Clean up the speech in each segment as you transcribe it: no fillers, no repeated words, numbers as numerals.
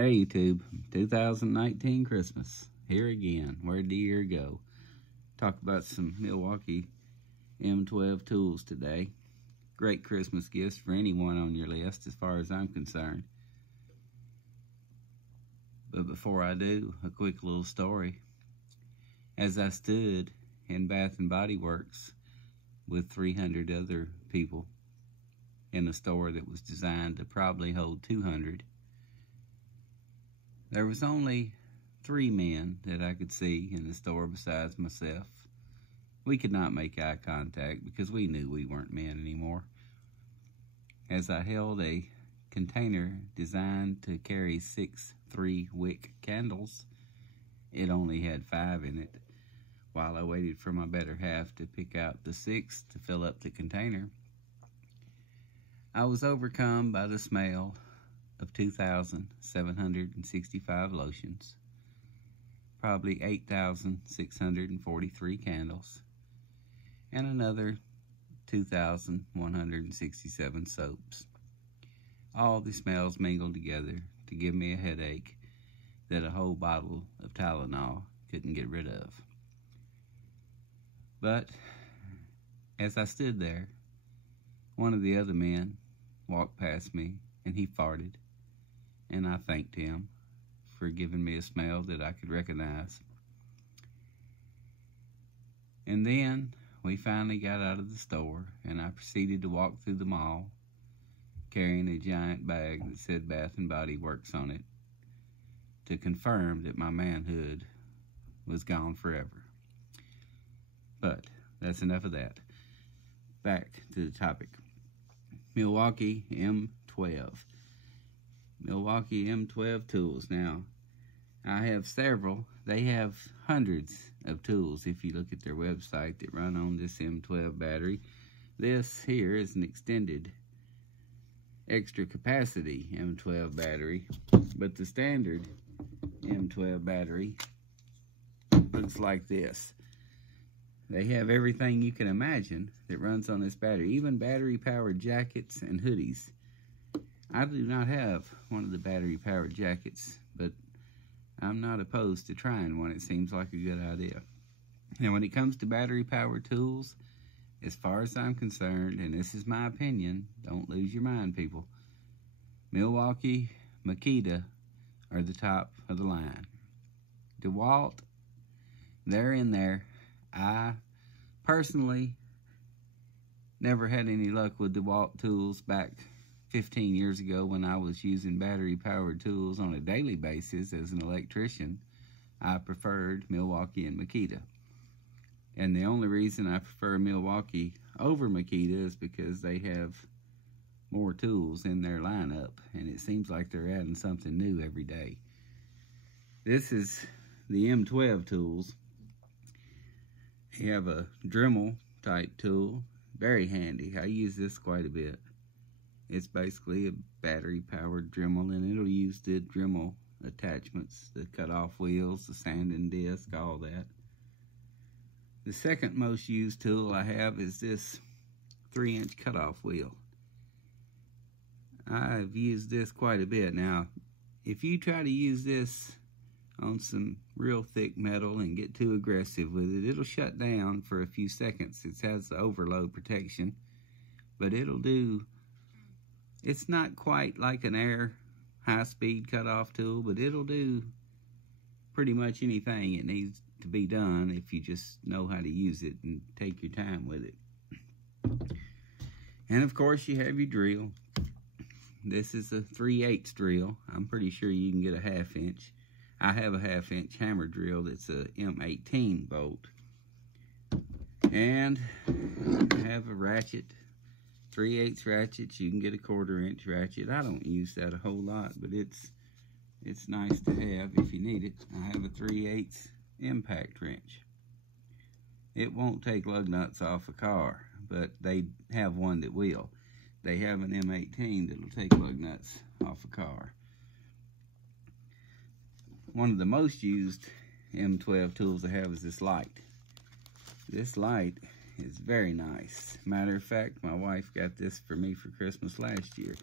Hey YouTube, 2019 Christmas, here again. Where'd the year go? Talk about some Milwaukee M12 tools today. Great Christmas gifts for anyone on your list as far as I'm concerned. But before I do, a quick little story. As I stood in Bath and Body Works with 300 other people in a store that was designed to probably hold 200, there was only 3 men that I could see in the store besides myself. We could not make eye contact because we knew we weren't men anymore. As I held a container designed to carry 6 3-wick candles, it only had 5 in it. While I waited for my better half to pick out the 6th to fill up the container, I was overcome by the smell of 2,765 lotions, probably 8,643 candles, and another 2,167 soaps. All the smells mingled together to give me a headache that a whole bottle of Tylenol couldn't get rid of. But as I stood there, one of the other men walked past me and he farted. And I thanked him for giving me a smell that I could recognize. And then we finally got out of the store, and I proceeded to walk through the mall carrying a giant bag that said Bath and Body Works on it to confirm that my manhood was gone forever. But that's enough of that. Back to the topic. Milwaukee M12. Milwaukee M12 tools. Now, I have several. They have hundreds of tools if you look at their website that run on this M12 battery. This here is an extended extra capacity M12 battery, but the standard M12 battery looks like this. They have everything you can imagine that runs on this battery, even battery-powered jackets and hoodies. I do not have one of the battery-powered jackets, but I'm not opposed to trying one. It seems like a good idea. Now, when it comes to battery-powered tools, as far as I'm concerned, and this is my opinion, don't lose your mind, people, Milwaukee, Makita are the top of the line. DeWalt, they're in there. I personally never had any luck with DeWalt tools back 15 years ago when I was using battery-powered tools on a daily basis as an electrician. I preferred Milwaukee and Makita. And the only reason I prefer Milwaukee over Makita is because they have more tools in their lineup, and it seems like they're adding something new every day. This is the M12 tools. You have a Dremel type tool, very handy. I use this quite a bit. It's basically a battery-powered Dremel, and it'll use the Dremel attachments, the cut-off wheels, the sanding disc, all that. The second most used tool I have is this 3-inch cut-off wheel. I've used this quite a bit. Now, if you try to use this on some real thick metal and get too aggressive with it, it'll shut down for a few seconds. It has the overload protection, but it'll do. It's not quite like an air high-speed cutoff tool, but it'll do pretty much anything it needs to be done if you just know how to use it and take your time with it. And of course, you have your drill. This is a 3/8 drill. I'm pretty sure you can get a 1/2 inch. I have a 1/2 inch hammer drill that's a M18 bolt. And I have a ratchet. 3/8 ratchets. You can get a 1/4 inch ratchet. I don't use that a whole lot, but it's nice to have if you need it. I have a 3/8 impact wrench. It won't take lug nuts off a car, but they have one that will. They have an M18 that'll take lug nuts off a car. One of the most used M12 tools I have is this light. This light is very nice. Matter of fact, my wife got this for me for Christmas last year.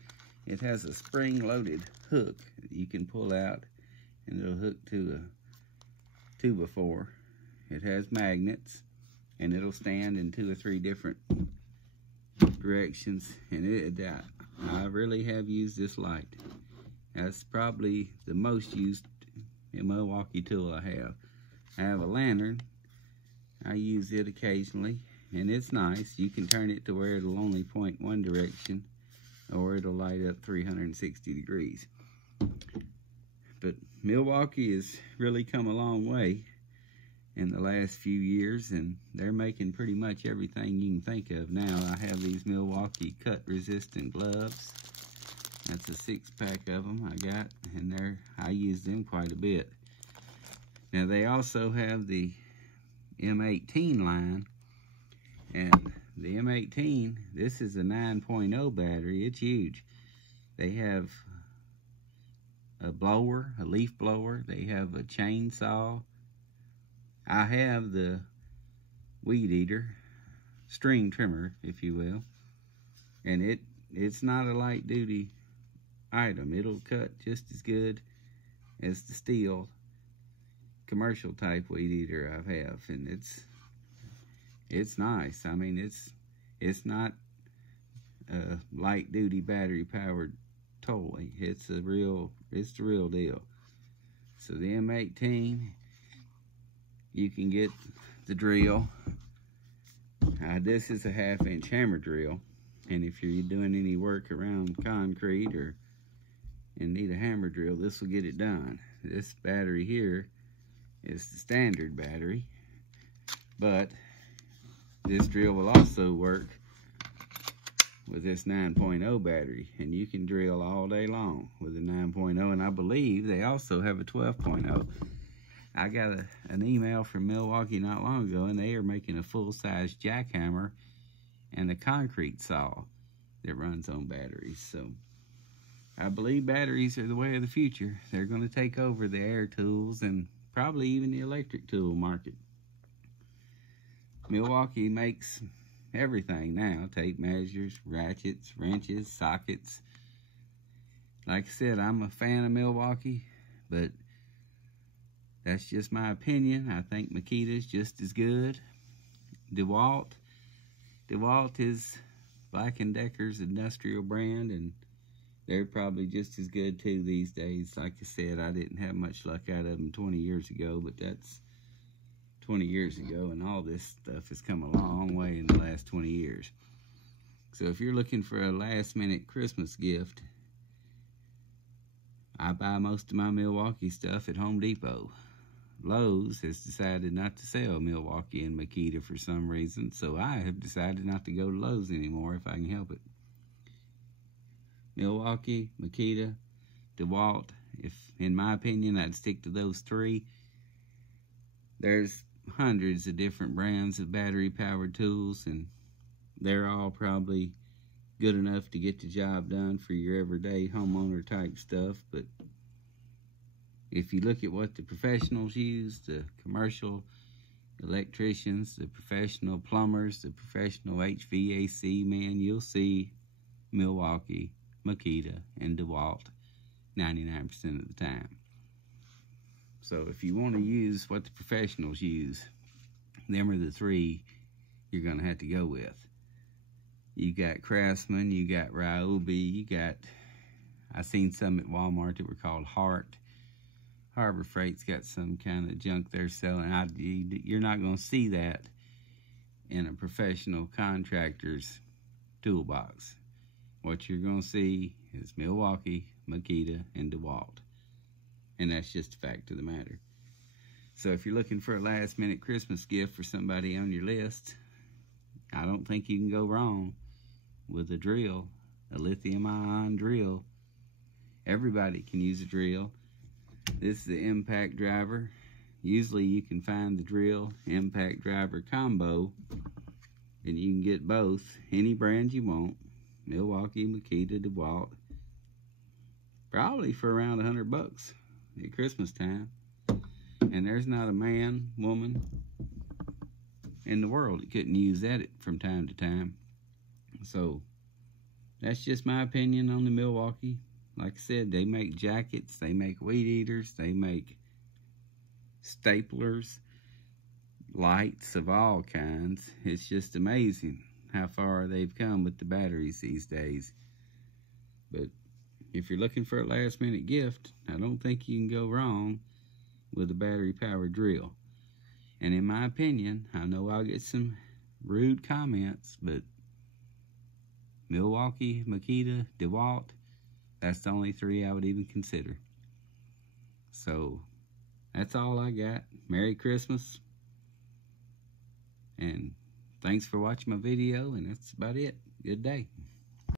it has a spring-loaded hook that you can pull out, and it'll hook to a 2x4. It has magnets, and it'll stand in 2 or 3 different directions. And I really have used this light. That's probably the most used Milwaukee tool I have. I have a lantern. I use it occasionally, and it's nice. You can turn it to where it'll only point one direction, or it'll light up 360 degrees. But Milwaukee has really come a long way in the last few years, and they're making pretty much everything you can think of now. I have these Milwaukee cut-resistant gloves. That's a 6-pack of them I got, and I use them quite a bit. Now they also have the M18 line, and the M18, this is a 9.0 battery. It's huge. They have a blower, a leaf blower. They have a chainsaw. I have the weed eater, string trimmer, if you will, and it's not a light duty item. It'll cut just as good as the steel commercial type weed eater I have, and it's nice. I mean, it's not a light duty battery powered toy. It's the real deal. So the M18, you can get the drill. This is a 1/2-inch hammer drill, and if you're doing any work around concrete and need a hammer drill, this will get it done. This battery here is the standard battery, but this drill will also work with this 9.0 battery, and you can drill all day long with a 9.0, and I believe they also have a 12.0. I got an email from Milwaukee not long ago, and they are making a full-size jackhammer and a concrete saw that runs on batteries. So I believe batteries are the way of the future. They're going to take over the air tools and probably even the electric tool market. Milwaukee makes everything now: tape measures, ratchets, wrenches, sockets. Like I said, I'm a fan of Milwaukee, but that's just my opinion. I think Makita's just as good. DeWalt is Black & Decker's industrial brand, and they're probably just as good too these days. Like I said, I didn't have much luck out of them 20 years ago, but that's 20 years ago, and all this stuff has come a long way in the last 20 years. So if you're looking for a last-minute Christmas gift, I buy most of my Milwaukee stuff at Home Depot. Lowe's has decided not to sell Milwaukee and Makita for some reason, so I have decided not to go to Lowe's anymore if I can help it. Milwaukee, Makita, DeWalt, in my opinion, I'd stick to those 3. There's hundreds of different brands of battery-powered tools, and they're all probably good enough to get the job done for your everyday homeowner-type stuff, but if you look at what the professionals use, the commercial electricians, the professional plumbers, the professional HVAC men, you'll see Milwaukee, Makita, and DeWalt 99% of the time. So if you want to use what the professionals use, them are the 3 you're going to have to go with. You got Craftsman, you got Ryobi, I seen some at Walmart that were called Hart. Harbor Freight's got some kind of junk they're selling. You're not going to see that in a professional contractor's toolbox. What you're going to see is Milwaukee, Makita, and DeWalt. And that's just a fact of the matter. So if you're looking for a last-minute Christmas gift for somebody on your list, I don't think you can go wrong with a drill, a lithium-ion drill. Everybody can use a drill. This is the impact driver. Usually you can find the drill impact driver combo, and you can get both, any brand you want. Milwaukee, Makita, DeWalt. Probably for around $100 at Christmas time. And there's not a man, woman in the world that couldn't use that from time to time. So that's just my opinion on the Milwaukee. Like I said, they make jackets, they make weed eaters, they make staplers, lights of all kinds. It's just amazing how far they've come with the batteries these days. But if you're looking for a last minute gift, I don't think you can go wrong with a battery powered drill. And in my opinion, I know I'll get some rude comments, but Milwaukee, Makita, DeWalt, that's the only three I would even consider. So that's all I got. Merry Christmas. And thanks for watching my video, and that's about it. Good day.